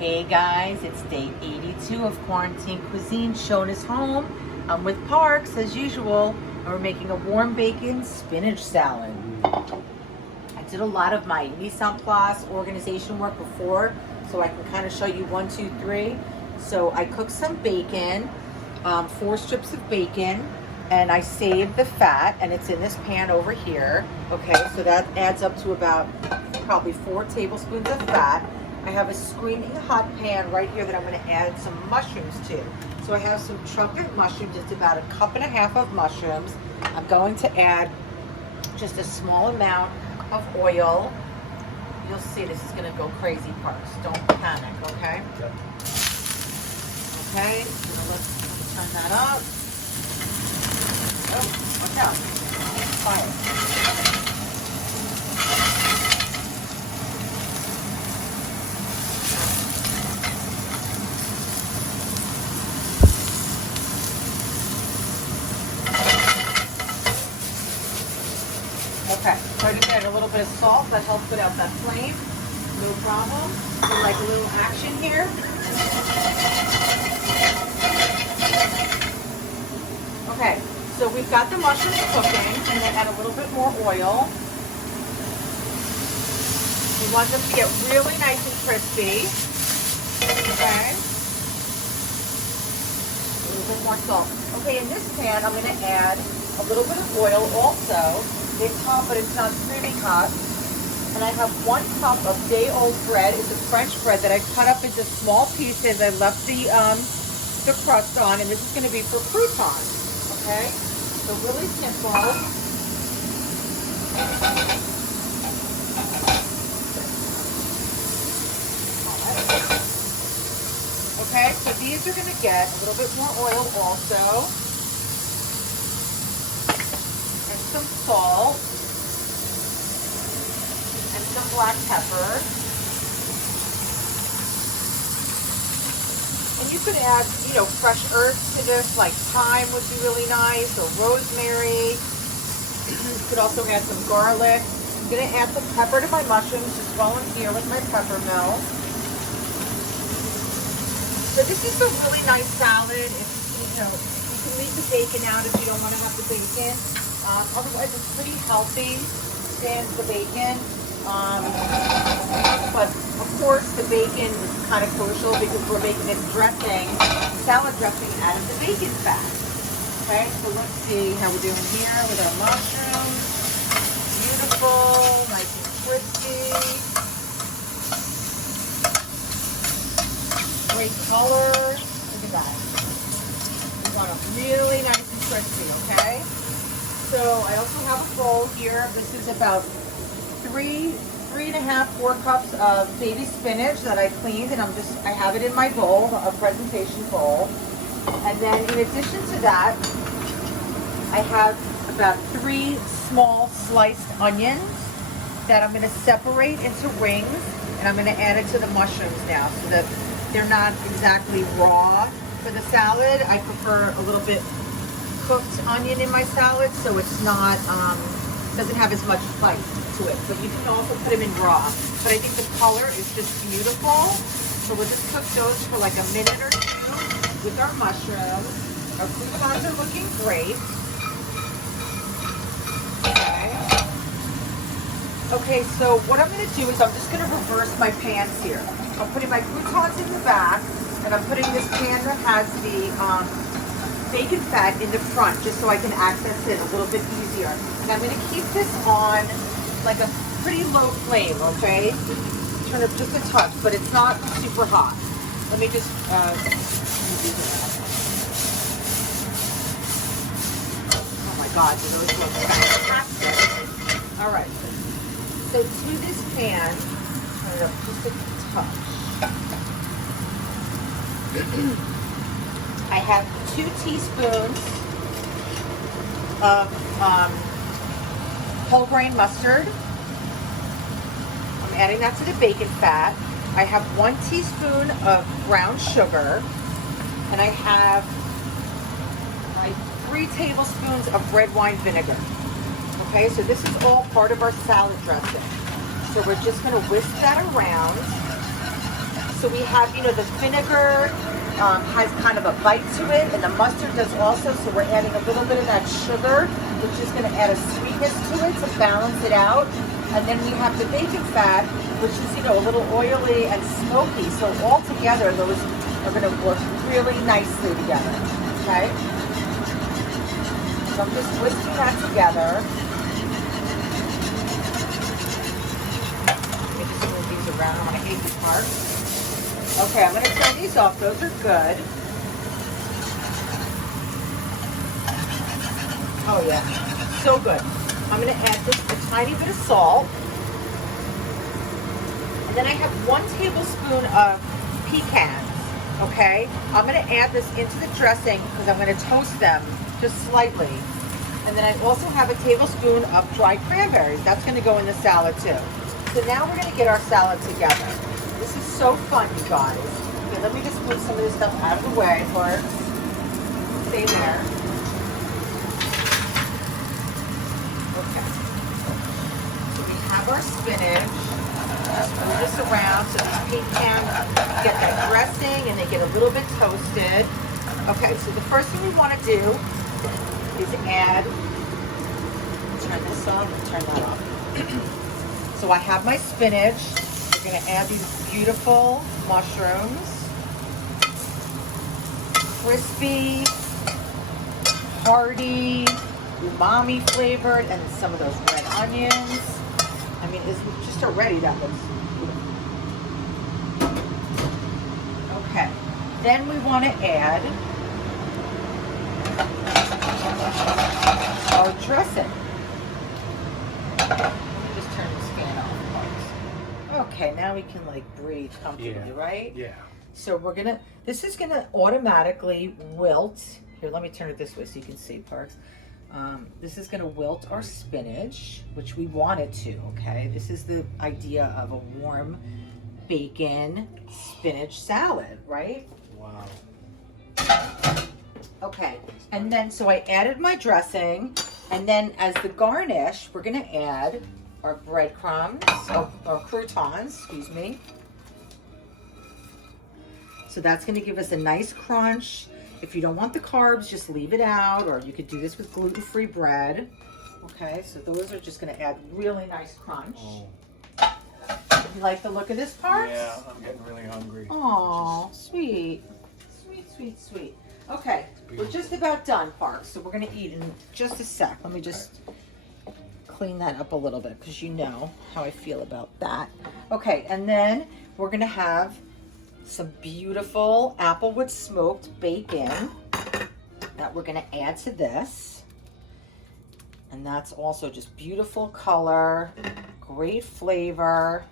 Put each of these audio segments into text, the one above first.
Hey guys, it's day 82 of Quarantine Cuisine. Schoen is home. I'm with Parks as usual, and we're making a warm bacon spinach salad. I did a lot of my mise en place organization work before, so I can kind of show you 1, 2, 3. So I cooked some bacon, 4 strips of bacon, and I saved the fat, and it's in this pan over here. Okay, so that adds up to about probably 4 tablespoons of fat. I have a screaming hot pan right here that I'm going to add some mushrooms to. So I have some trumpet mushrooms. It's about 1.5 cups of mushrooms. I'm going to add just a small amount of oil. You'll see this is going to go crazy, Parks. Don't panic, okay? Yep. Okay, so let's turn that up. Oh, watch out. Fire. Okay, so I just add a little bit of salt that helps put out that flame. No problem. We like a little action here. Okay, so we've got the mushrooms cooking, and then add a little bit more oil. We want them to get really nice and crispy. Okay. A little bit more salt. Okay, in this pan, I'm going to add a little bit of oil also. It's hot, but it's not screaming hot. And I have 1 cup of day-old bread. It's a French bread that I cut up into small pieces. I left the crust on, and this is going to be for croutons. Okay, so really simple. Okay, so these are going to get a little bit more oil also. Some salt and some black pepper. And you could add, fresh herbs to this, like thyme would be really nice, or rosemary. You could also add some garlic. I'm going to add the pepper to my mushrooms, just volunteer with my pepper mill. So this is a really nice salad. It's, you can leave the bacon out if you don't want to have the bacon. Otherwise, it's pretty healthy, sans the bacon. But of course, the bacon is kind of crucial because we're making this dressing, salad dressing, out of the bacon fat. Okay, so let's see how we're doing here with our mushrooms. Beautiful, nice and crispy. Great color. Look at that. We want them really nice and crispy, okay? So I also have a bowl here. This is about 3.5, 4 cups of baby spinach that I cleaned, and I have it in my bowl, a presentation bowl. And then in addition to that, I have about 3 small sliced onions that I'm going to separate into rings, and I'm going to add it to the mushrooms now so that they're not exactly raw for the salad. I prefer a little bit cooked onion in my salad, so it's not doesn't have as much spice to it. But you can also put them in raw. But I think the color is just beautiful. So we'll just cook those for like a minute or 2 with our mushrooms. Our croutons are looking great. Okay, so what I'm going to do is I'm just going to reverse my pans here. I'm putting my croutons in the back, and I'm putting this pan that has the bacon fat in the front, just so I can access it a little bit easier. And I'm going to keep this on like a pretty low flame, okay? Turn it just a touch, but it's not super hot. Let me just oh my God, do those look fantastic. All right. So to this pan, turn it up just a touch. I have 2 teaspoons of whole grain mustard. I'm adding that to the bacon fat. I have 1 teaspoon of brown sugar, and I have like 3 tablespoons of red wine vinegar. Okay, so this is all part of our salad dressing. So we're just going to whisk that around. So we have, you know, the vinegar has kind of a bite to it, and the mustard does also, so we're adding a little bit of that sugar, which is going to add a sweetness to it to balance it out. And then we have the bacon fat, which is, you know, a little oily and smoky. So all together, those are going to work really nicely together, okay? So I'm just whisking that together. Let me just move these around. I want to hate the part. Okay, I'm going to turn these off. Those are good. Oh yeah, so good. I'm going to add just a tiny bit of salt. And then I have 1 tablespoon of pecans, okay? I'm going to add this into the dressing because I'm going to toast them just slightly. And then I also have a tablespoon of dried cranberries. That's going to go in the salad too. So now we're going to get our salad together. This is so fun, you guys. Okay, let me just move some of this stuff out of the way for it. Stay there. Okay. So we have our spinach. Just move this around so the pecans get that dressing and they get a little bit toasted. Okay, so the first thing we want to do is add, turn this off and turn that off. So I have my spinach. We're going to add these beautiful mushrooms. Crispy, hearty, umami flavored, and some of those red onions. I mean, it's just already that looks beautiful. Okay, then we want to add our dressing. Let me just turn this fan off. Okay, now we can like breathe comfortably, right? Yeah. So we're gonna, this is gonna automatically wilt. Here, let me turn it this way so you can see, Parks. This is going to wilt our spinach, which we want it to, okay? This is the idea of a warm bacon spinach salad, right? Wow. Okay, and then so I added my dressing, and then as the garnish, we're going to add our breadcrumbs, or croutons, excuse me. So that's going to give us a nice crunch. If you don't want the carbs, just leave it out, or you could do this with gluten-free bread. Okay, so those are just going to add really nice crunch. Oh. You like the look of this part? Yeah, I'm getting really hungry. Oh, sweet. Sweet, sweet, sweet. Okay, we're just about done, Parks, so we're going to eat in just a sec. Let me just clean that up a little bit because you know how I feel about that. Okay, and then we're going to have some beautiful Applewood smoked bacon that we're going to add to this. And that's also just beautiful color, great flavor.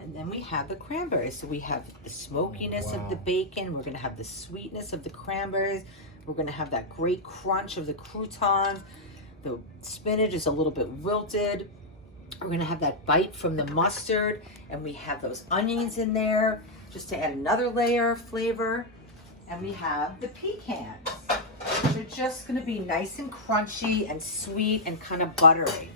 And then we have the cranberries. So we have the smokiness of the bacon. We're going to have the sweetness of the cranberries. We're going to have that great crunch of the croutons. The spinach is a little bit wilted. We're going to have that bite from the mustard, and we have those onions in there just to add another layer of flavor. And we have the pecans, which are just going to be nice and crunchy and sweet and kind of buttery.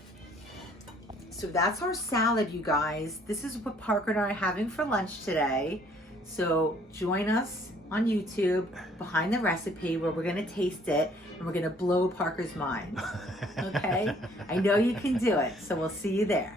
So that's our salad, you guys. This is what Parker and I are having for lunch today. So join us on YouTube behind the recipe where we're going to taste it and we're going to blow Parker's mind. Okay? I know you can do it. So we'll see you there.